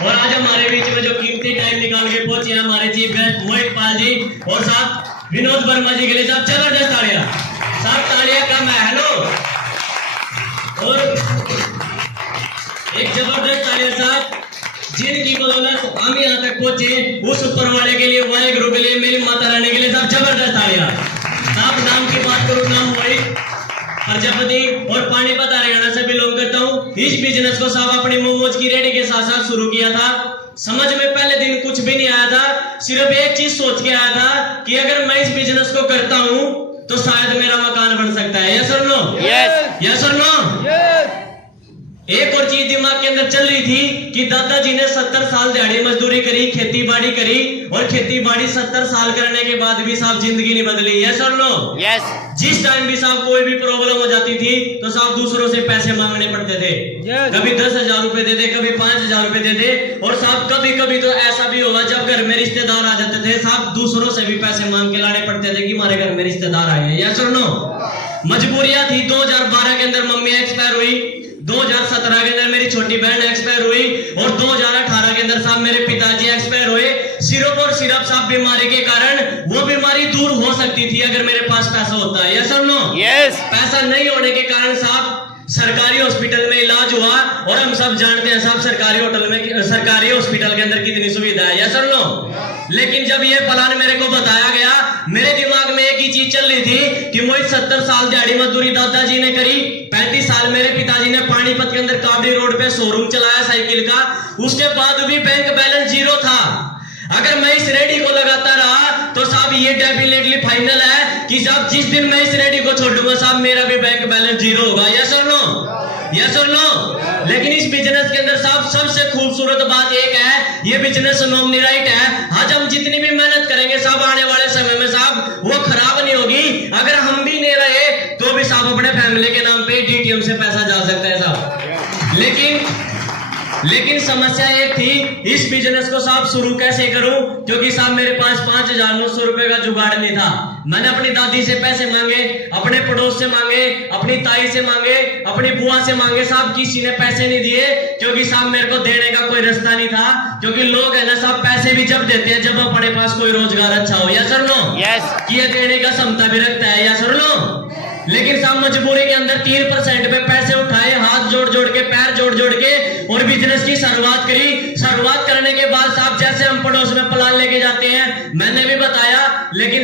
और आज हमारे बीच में जो कीमती टाइम निकाल के पहुंचे हैं हमारे चीफ गेस्ट मोहित पाल जी और साथ विनोद वर्मा जी के लिए साहब जबरदस्त तालियां, साहब तालियां का महल हो। और एक जबरदस्त तालियां साहब जिनकी बदौलत हम यहाँ तक पहुंचे, उस ऊपर वाले के लिए, वाहेगुरु के लिए, मेरी माता रानी के लिए साहब जबरदस्त तालियां। साहब नाम की बात करूं, नाम मोहित प्रजापति और पानीपत हरियाणा से बिलोंग करता हूँ। इस बिजनेस को साहब अपनी मोमोज की रेडी के साथ साथ शुरू किया था। समझ में पहले दिन कुछ भी नहीं आया था, सिर्फ एक चीज सोच के आया था कि अगर मैं इस बिजनेस को करता हूँ तो शायद मेरा मकान बन सकता है। यस और नो? यस और नो? एक और चीज दिमाग के अंदर चल रही थी कि दादाजी ने 70 साल दिहाड़ी मजदूरी करी, खेती बाड़ी करी, और खेती बाड़ी 70 साल करने के बाद भी साहब जिंदगी नहीं बदली। यस और नो? यस। जिस टाइम भी साहब कोई भी प्रॉब्लम हो जाती थी तो साहब दूसरों से पैसे मांगने पड़ते थे। कभी 10,000 रुपए दे दे, कभी 5,000 रुपए दे दे, और साहब कभी कभी तो ऐसा भी होगा जब घर में रिश्तेदार आ जाते थे साहब दूसरों से भी पैसे मांग के लाने पड़ते थे कि हमारे घर में रिश्तेदार आए हैं। यस और नो? मजबूरियां थी। 2012 के अंदर मम्मी एक्सपायर हुई, 2017 के अंदर मेरी छोटी बहन एक्सपायर हुई, और 2018 के अंदर साहब मेरे पिताजी एक्सपायर हुए। सिर्फ और सिर्फ साहब बीमारी के कारण। वो बीमारी दूर हो सकती थी अगर मेरे पास पैसा होता है। यस और नो? यस। पैसा नहीं होने के कारण साहब सरकारी हॉस्पिटल में इलाज हुआ, और हम सब जानते हैं साहब सरकारी हॉस्पिटल के अंदर कितनी सुविधा है। यस और नो? लेकिन जब ये प्लान मेरे को बताया गया, मेरे दिमाग में एक ही चीज चल रही थी कि मोहित 70 साल दिहाड़ी मजदूरी दादाजी ने करी, 35 साल मेरे पिताजी ने पानीपत के अंदर काबड़ी रोड पे शोरूम चलाया साइकिल का, उसके बाद भी बैंक बैलेंस जीरो था। अगर मैं इस रेडी को लगाता रहा तो साहब ये डेफिनेटली फाइनल है कि जब जिस दिन मैं इस रेडी को छोड़ूंगा साहब मेरा भी बैंक बैलेंस जीरो होगा। यस और नो? यस और नो? लेकिन इस बिजनेस के अंदर साहब सबसे खूबसूरत बात एक है, ये बिजनेस नॉमिनी राइट है। आज हम जितनी भी मेहनत करेंगे साहब आने वाले समय में साहब वो खराब नहीं होगी। अगर हम भी नहीं रहे तो भी साहब अपने फैमिली के नाम पे डीटीएम से पैसा जा सकता है साहब। लेकिन समस्या एक थी, इस बिजनेस को साहब शुरू कैसे करूं, क्योंकि साहब मेरे पास 5,900 रुपए का जुगाड़ नहीं था। मैंने अपनी दादी से पैसे मांगे, अपने पड़ोस से मांगे, अपनी ताई से मांगे, अपनी बुआ से मांगे, साहब किसी ने पैसे नहीं दिए, क्योंकि साहब मेरे को देने का कोई रास्ता नहीं था। क्योंकि लोग है ना साहब पैसे भी जब देते हैं जब अपने पास कोई रोजगार अच्छा हो। यस और नो? यस। कि देने का क्षमता भी रखता है। यस और नो? लेकिन साहब मजबूरी के अंदर 3% पे पैसे उठाए, हाथ जोड़ जोड़ के, पैर जोड़ जोड़ के, और बिजनेस की शुरुआत करी। शुरुआत करने के बाद साहब जैसे हम पड़ोस में प्लान लेके जाते हैं, मैंने भी बताया, लेकिन